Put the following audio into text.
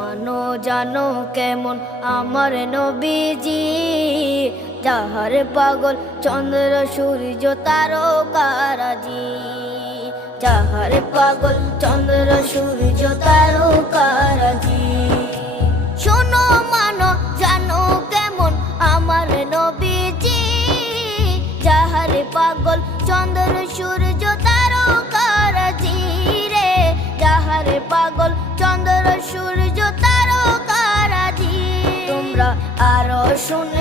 মানো জানো কেমন আমার নবীজি, যাহার পাগল চন্দ্র সূর্য তারকারাজি, যাহার পাগল চন্দ্র সূর্য তারকারাজি। শোনো মানো জানো কেমন আমার নবীজি, যাহার পাগল চন্দ্র সূর্য তারকারাজি রে, যাহার পাগল চন্দ্র সূর্য তারকারাজি। তোমরা আরো শুনে